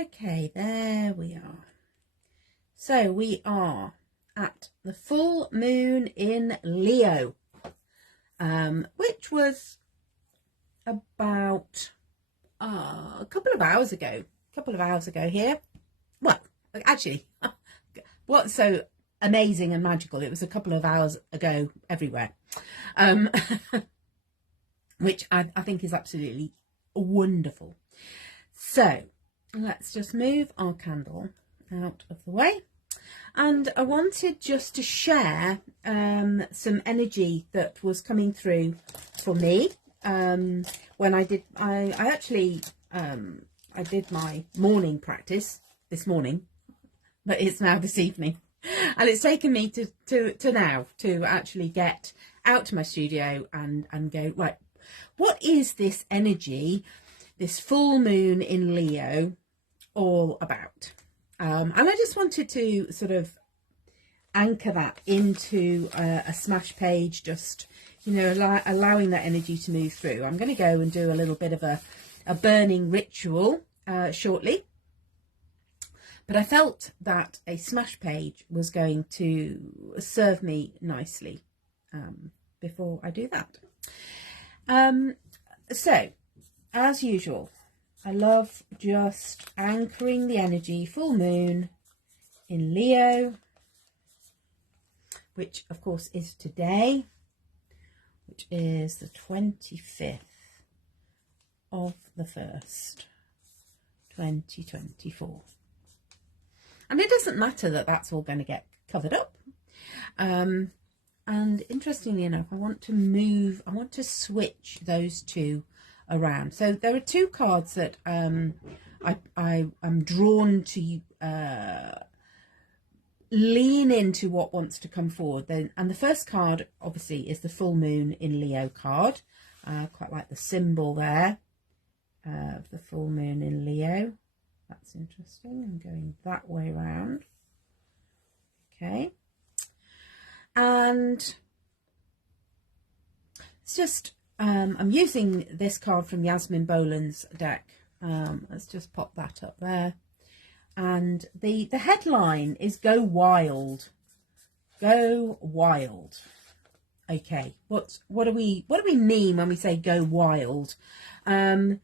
Okay, there we are. So we are at the full moon in Leo, which was about a couple of hours ago here. Well, actually, what's so amazing and magical, it was a couple of hours ago everywhere, which I think is absolutely wonderful. So let's just move our candle out of the way, and I wanted just to share some energy that was coming through for me when I did I did my morning practice this morning, but it's now this evening, and it's taken me to now to actually get out to my studio and go, right, what is this energy, this full moon in Leo, all about? And I just wanted to sort of anchor that into a smash page, just, you know, allowing that energy to move through. I'm going to go and do a little bit of a burning ritual shortly, but I felt that a smash page was going to serve me nicely before I do that. So, as usual, I love just anchoring the energy, full moon in Leo, which of course is today, which is the 25th of the 1st, 2024. And it doesn't matter that that's all going to get covered up. And interestingly enough, I want to switch those two around. So there are two cards that I'm drawn to lean into what wants to come forward. And the first card obviously is the full moon in Leo card. Quite like the symbol there of the full moon in Leo. That's interesting. I'm going that way around. Okay. And it's just, I'm using this card from Yasmin Boland's deck. Let's just pop that up there. And the headline is "Go Wild." Go wild. Okay, what do we mean when we say go wild? Full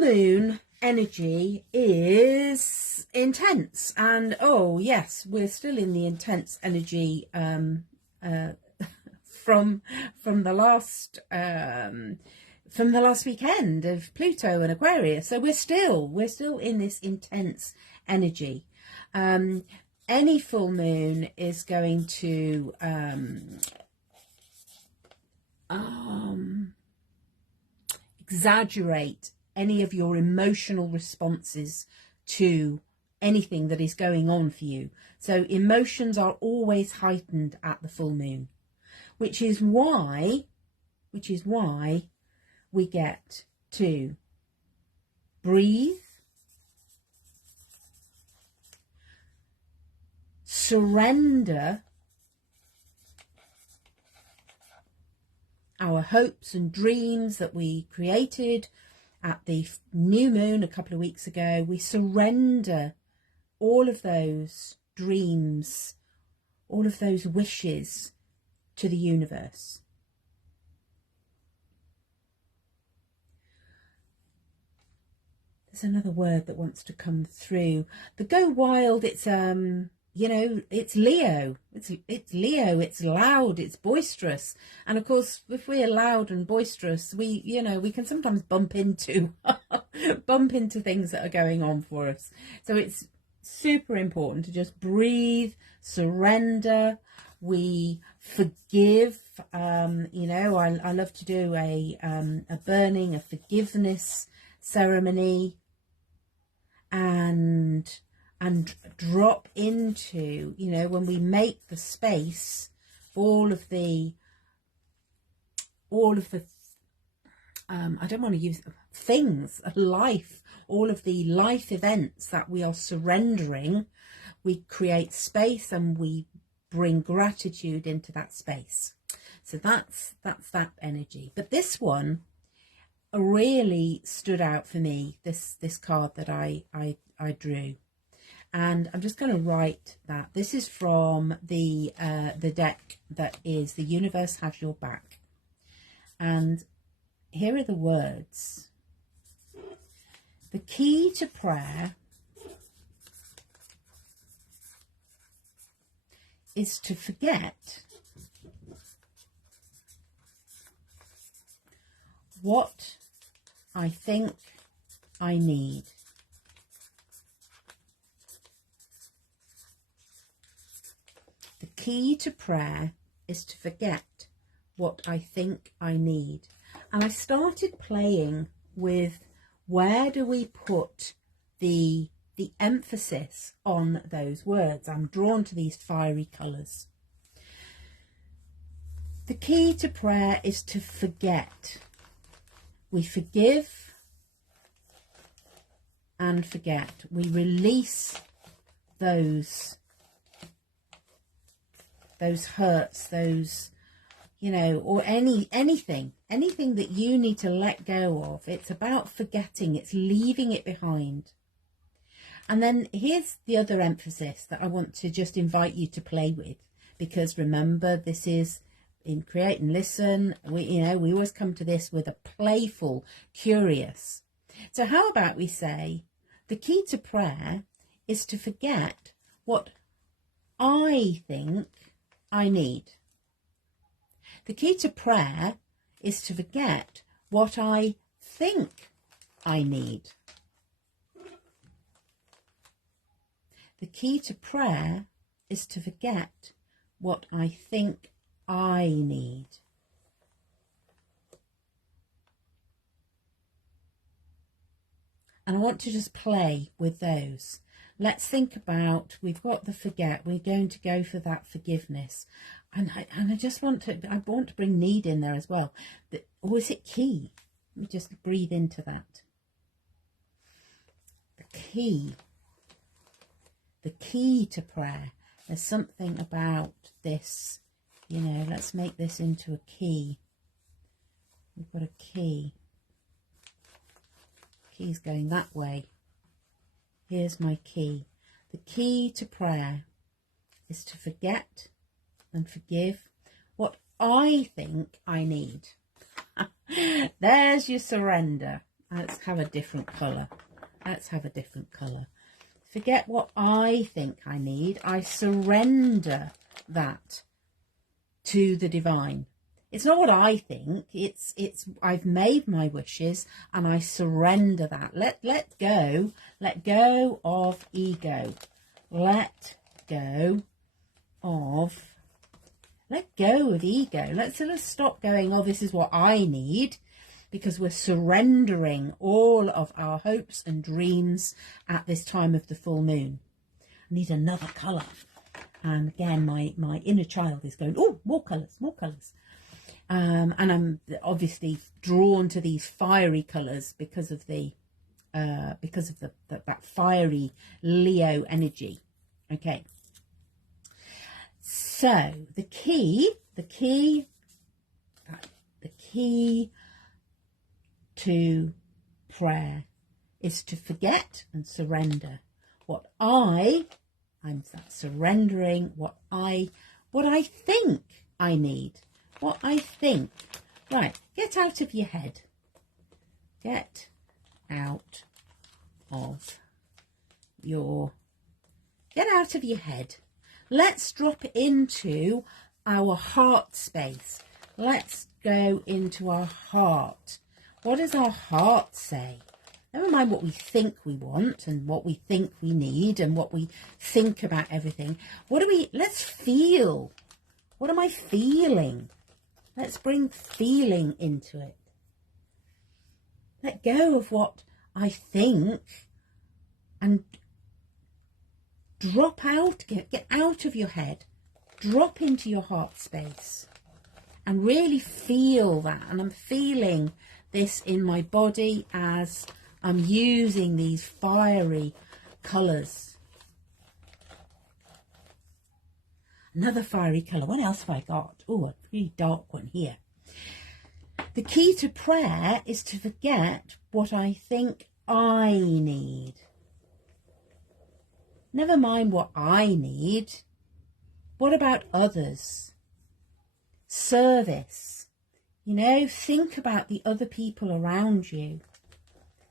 moon energy is intense, and oh yes, we're still in the intense energy from the last weekend of Pluto and Aquarius. So we're still in this intense energy. Any full moon is going to exaggerate any of your emotional responses to anything that is going on for you. So emotions are always heightened at the full moon, which is why we get to breathe, surrender our hopes and dreams that we created at the new moon a couple of weeks ago. We surrender all of those dreams, all of those wishes to the universe. There's another word that wants to come through. The go wild, it's you know, it's Leo. It's Leo. It's loud. It's boisterous. And of course, if we're loud and boisterous, we can sometimes bump into things that are going on for us. So it's super important to just breathe, surrender. We forgive. I love to do a burning, a forgiveness ceremony, and drop into, when we make the space, all of the I don't want to use things, life, all of the life events that we are surrendering, we create space and we bring gratitude into that space. So that's that energy. But this one really stood out for me, this card that I drew. And I'm just going to write that. This is from the deck that is The Universe Has Your Back. And here are the words. The key to prayer is to forget what I think I need. The key to prayer is to forget what I think I need. And I started playing with, where do we put the emphasis on those words? I'm drawn to these fiery colours. The key to prayer is to forget. We forgive and forget. We release those hurts, those, you know, or anything that you need to let go of. It's about forgetting. It's leaving it behind. And then here's the other emphasis that I want to just invite you to play with, because remember, this is in Create and Listen. We always come to this with a playful, curious. So how about we say, the key to prayer is to forget what I think I need. The key to prayer is to forget what I think I need. The key to prayer is to forget what I think I need. And I want to just play with those. Let's think about, we've got the forget, we're going to go for that forgiveness. And I just want to, bring need in there as well. Or is it key? Let me just breathe into that. The key to prayer. There's something about this, you know, let's make this into a key. We've got a key. Key's going that way. Here's my key. The key to prayer is to forget and forgive what I think I need. There's your surrender. Let's have a different colour. Let's have a different colour. Forget what I think I need. I surrender that to the divine. It's not what I think. It's I've made my wishes and I surrender that. Let go of ego. Let go of ego. Let's sort of stop going, oh, this is what I need, because we're surrendering all of our hopes and dreams at this time of the full moon. I need another colour. And again, my inner child is going, oh, more colours, more colours. And I'm obviously drawn to these fiery colours because of that fiery Leo energy. Okay. So the key to prayer is to forget and surrender what I'm surrendering what I think I need. What I think. Right, get out of your head. Get out of your head. Let's drop into our heart space. Let's go into our heart. What does our heart say? Never mind what we think we want and what we think we need and what we think about everything. Let's feel. What am I feeling? Let's bring feeling into it. Let go of what I think and drop out, get out of your head, drop into your heart space and really feel that. And I'm feeling this in my body as I'm using these fiery colours. Another fiery colour. What else have I got? Oh, a pretty dark one here. The key to prayer is to forget what I think I need. Never mind what I need. What about others? Service. You know, think about the other people around you.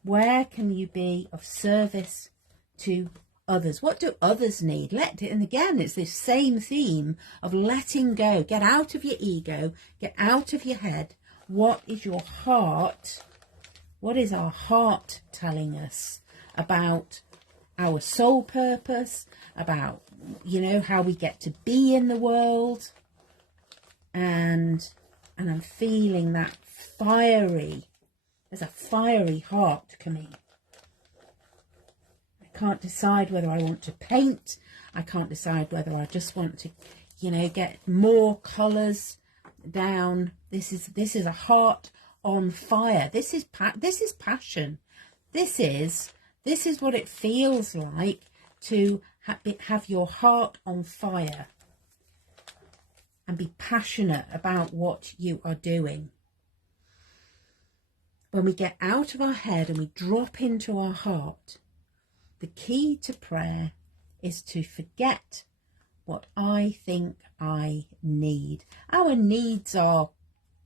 Where can you be of service to others? What do others need? And again, it's this same theme of letting go. Get out of your ego. Get out of your head. What is your heart? What is our heart telling us about our soul purpose, about, you know, how we get to be in the world? And I'm feeling that fiery, there's a fiery heart coming. I can't decide whether I want to paint. I can't decide whether I just want to, you know, get more colours down. This is a heart on fire. This is passion. This is what it feels like to have your heart on fire and be passionate about what you are doing. When we get out of our head and we drop into our heart, the key to prayer is to forget what I think I need. Our needs are,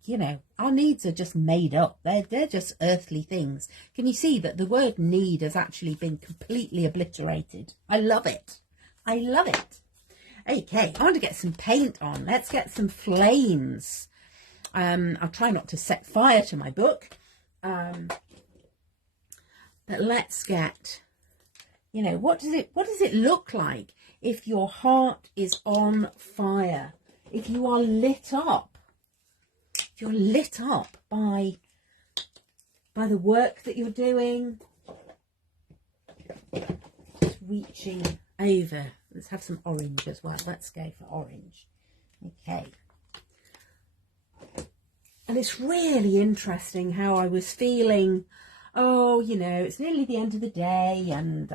you know, our needs are just made up. They're just earthly things. Can you see that the word need has actually been completely obliterated? I love it. I love it. Okay, I want to get some paint on. Let's get some flames. I'll try not to set fire to my book. But let's get, you know, what does it look like if your heart is on fire? If you are lit up, if you're lit up by the work that you're doing. Just reaching over. Let's have some orange as well. Let's go for orange. Okay. And it's really interesting how I was feeling, oh, you know, it's nearly the end of the day, and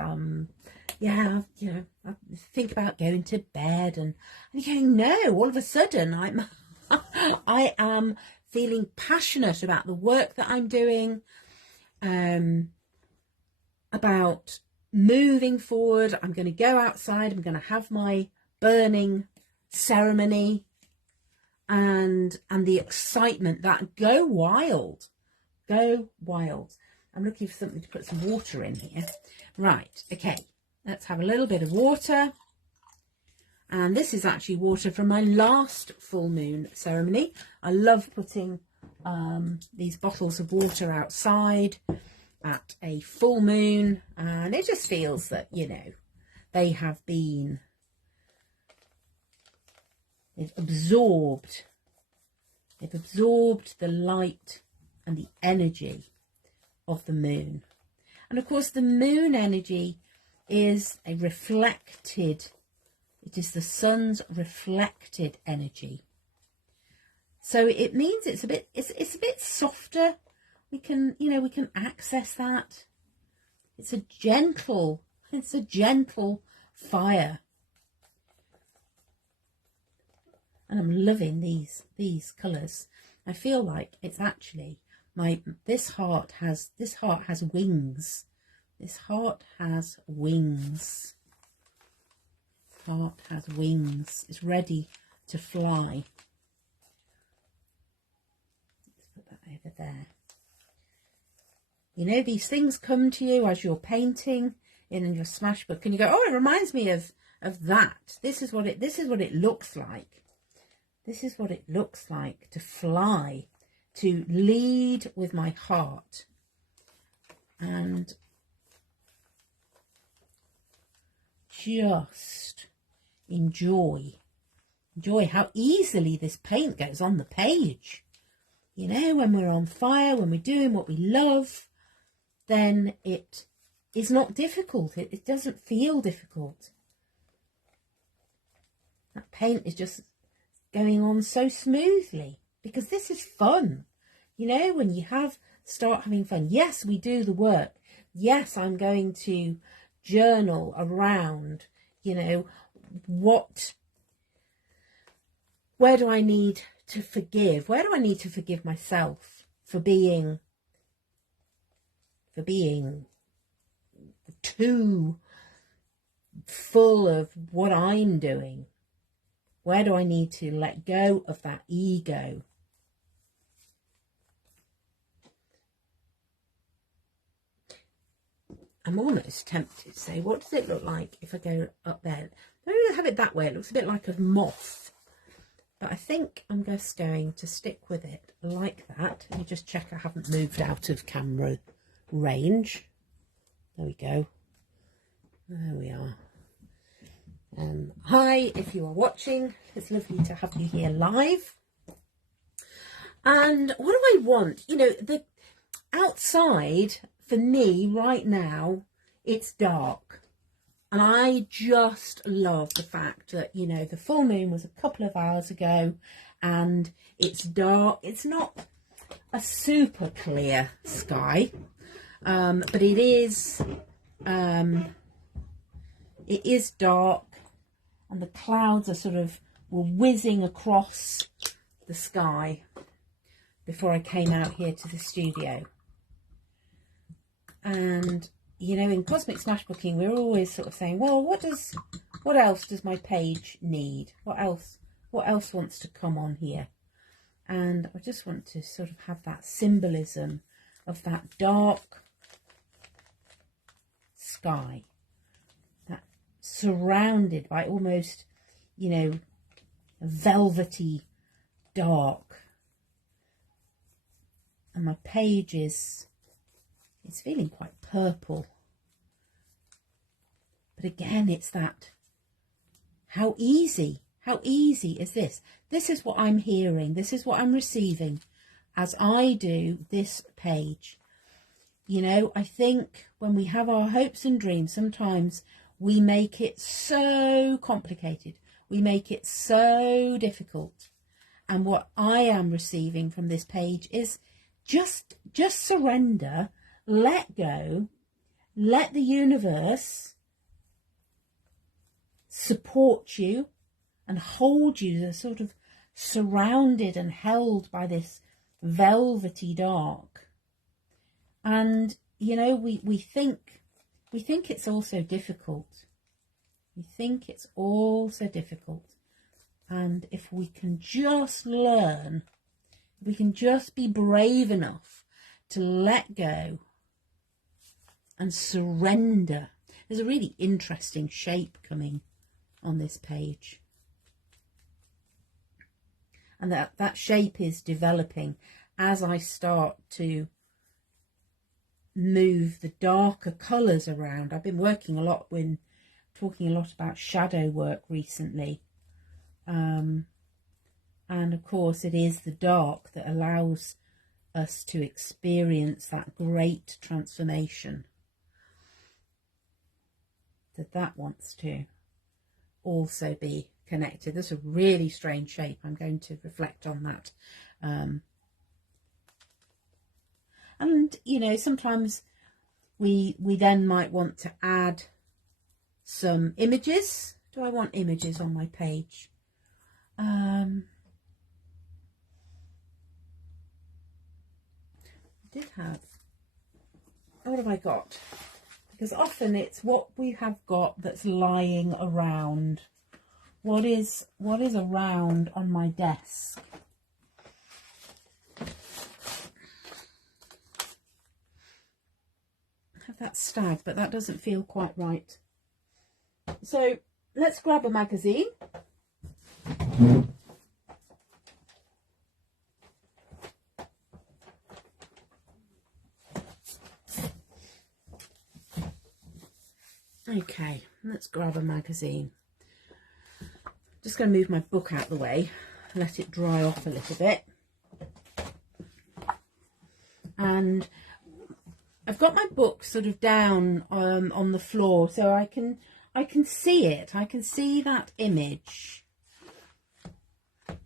yeah, you know, I think about going to bed, and you're going, no, all of a sudden I am feeling passionate about the work that I'm doing, about moving forward. I'm going to go outside, I'm going to have my burning ceremony, and the excitement, that go wild. I'm looking for something to put some water in here. Right, okay, let's have a little bit of water. And this is actually water from my last full moon ceremony. I love putting these bottles of water outside at a full moon, and it just feels that, you know, they've absorbed the light and the energy of the moon. And of course the moon energy is it is the sun's reflected energy. So it means it's a bit softer. We can access that. It's a gentle fire. And I'm loving these colours. I feel like it's actually this heart has wings. This heart has wings. Heart has wings. It's ready to fly. Let's put that over there. You know, these things come to you as you're painting in your Smashbook, and you go, oh, it reminds me of that. This is what it looks like. This is what it looks like to fly, to lead with my heart, and just enjoy how easily this paint goes on the page. You know, when we're on fire, when we're doing what we love, then it is not difficult. It doesn't feel difficult. That paint is just going on so smoothly, because this is fun. You know, when you start having fun. Yes, we do the work. Yes, I'm going to journal around, you know, where do I need to forgive? Where do I need to forgive myself? for being too full of what I'm doing? Where do I need to let go of that ego? I'm almost tempted to say, what does it look like if I go up there? I don't have it that way. It looks a bit like a moth. But I think I'm just going to stick with it like that. Let me just check I haven't moved out of camera range. There we go. There we are. Hi, if you are watching, it's lovely to have you here live. And what do I want? You know, the outside for me right now, it's dark. And I just love the fact that, you know, the full moon was a couple of hours ago and it's dark. It's not a super clear sky, but it is dark, and the clouds are sort of were whizzing across the sky before I came out here to the studio. And you know, in Cosmic Smashbooking, we're always sort of saying, well, what else does my page need? What else wants to come on here? And I just want to sort of have that symbolism of that dark sky, that surrounded by almost, you know, velvety dark. And my page it's feeling quite purple. But again, it's that, how easy is this? This is what I'm hearing. This is what I'm receiving as I do this page. You know, I think when we have our hopes and dreams, sometimes we make it so complicated. We make it so difficult. And what I am receiving from this page is just surrender, let go, let the universe support you and hold you, sort of surrounded and held by this velvety dark. And you know, we think it's also difficult. We think it's also difficult. And if we can just learn, if we can just be brave enough to let go and surrender. There's a really interesting shape coming on this page. And that shape is developing as I start to move the darker colours around. I've been talking a lot about shadow work recently. And of course it is the dark that allows us to experience that great transformation. That wants to also be connected. That's a really strange shape. I'm going to reflect on that. And you know, sometimes we then might want to add some images. Do I want images on my page? I did have, what have I got? Because often it's what we have got that's lying around. What is around on my desk? I have that stag, but that doesn't feel quite right. So let's grab a magazine. Okay, let's grab a magazine. Just going to move my book out of the way, let it dry off a little bit. And I've got my book sort of down on the floor, so I can see it. I can see that image. And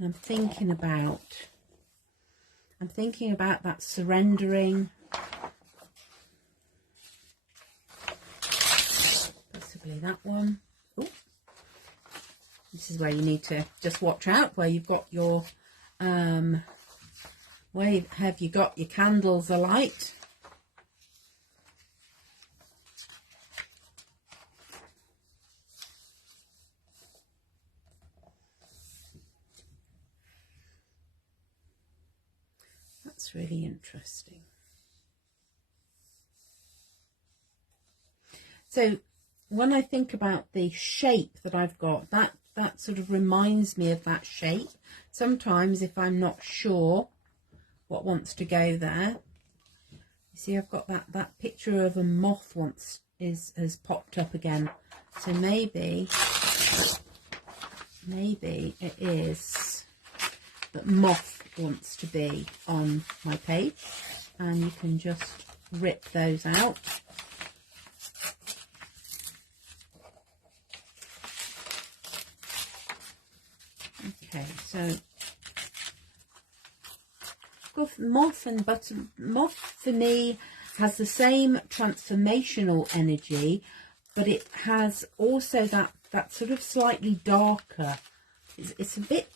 I'm thinking about that surrendering. Possibly that one. Ooh. This is where you need to just watch out, where you've got your Where have you got your candles alight? That's really interesting. So when I think about the shape that I've got, that sort of reminds me of that shape. Sometimes if I'm not sure what wants to go there, you see I've got that picture of a moth has popped up again. So maybe it is that moth wants to be on my page, and you can just rip those out. Okay, so moth for me has the same transformational energy, but it has also that sort of slightly darker. It's a bit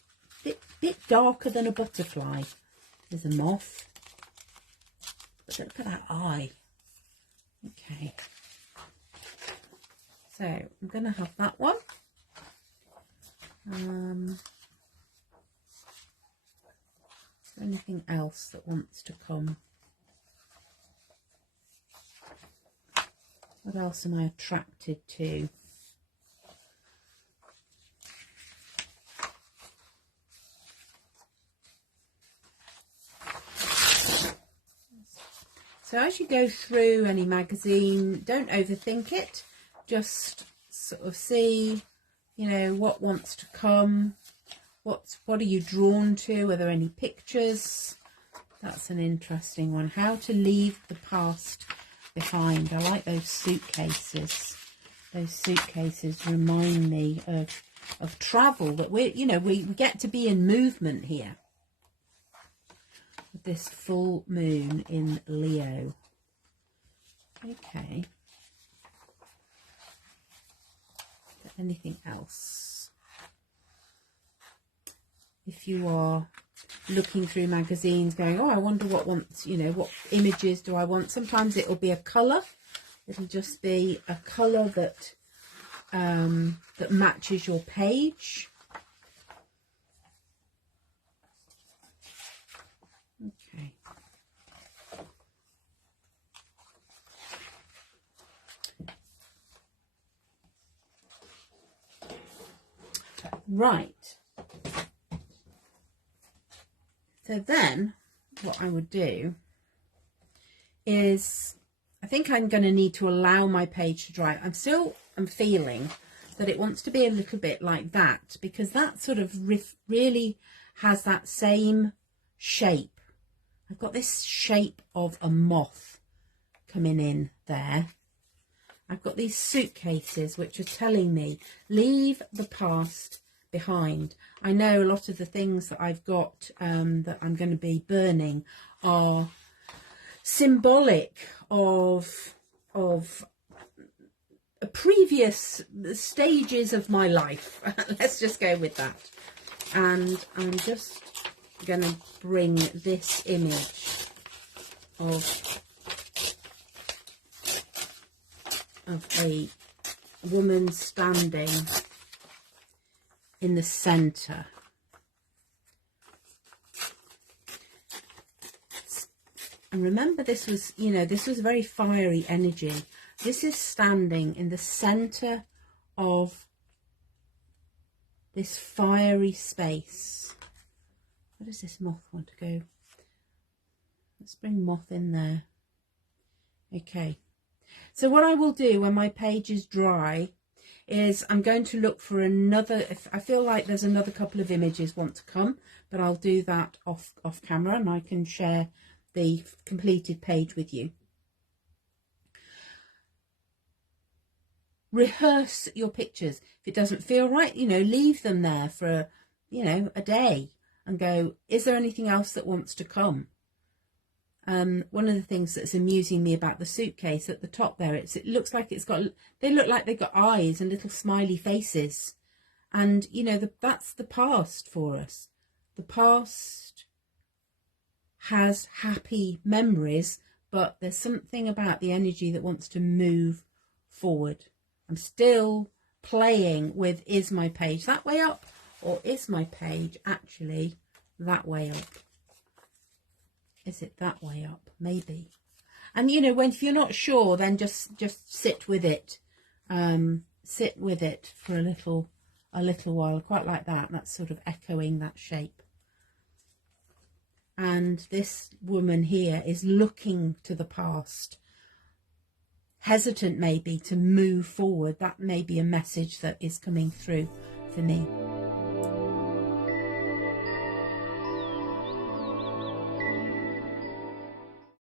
darker than a butterfly. There's a moth, but look at that eye. Okay, so I'm going to have that one. Is there anything else that wants to come? What else am I attracted to? So as you go through any magazine, don't overthink it. Just sort of see, you know, what wants to come. What are you drawn to? Are there any pictures? That's an interesting one. How to leave the past behind. I like those suitcases. Those suitcases remind me of travel, that we get to be in movement here. With this full moon in Leo. Okay. Anything else? If you are looking through magazines going, oh, I wonder what images do I want? Sometimes it will be a colour. It'll just be a colour that matches your page. Okay. Right. So then what I would do is, I think I'm going to need to allow my page to dry. I'm feeling that it wants to be a little bit like that, because that sort of really has that same shape. I've got this shape of a moth coming in there. I've got these suitcases which are telling me, leave the past behind. I know a lot of the things that I've got that I'm going to be burning are symbolic of previous stages of my life. Let's just go with that. And I'm just going to bring this image of a woman standing in the center. And remember, this was very fiery energy. This is standing in the center of this fiery space. Where does this moth want to go? Let's bring moth in there. Okay. So what I will do when my page is dry is I'm going to look for another, if I feel like there's another couple of images want to come, but I'll do that off camera, and I can share the completed page with you. Rehearse your pictures. If it doesn't feel right, leave them there for, a day and go, is there anything else that wants to come? One of the things that's amusing me about the suitcase at the top there, it looks like they look like they've got eyes and little smiley faces. And, that's the past for us. The past has happy memories, but there's something about the energy that wants to move forward. I'm still playing with, is my page that way up, or is my page actually that way up? Is it that way up? Maybe. And you know, if you're not sure, then just sit with it. Sit with it for a little while. Quite like that. That's sort of echoing that shape. And this woman here is looking to the past, hesitant maybe to move forward. That may be a message that is coming through for me.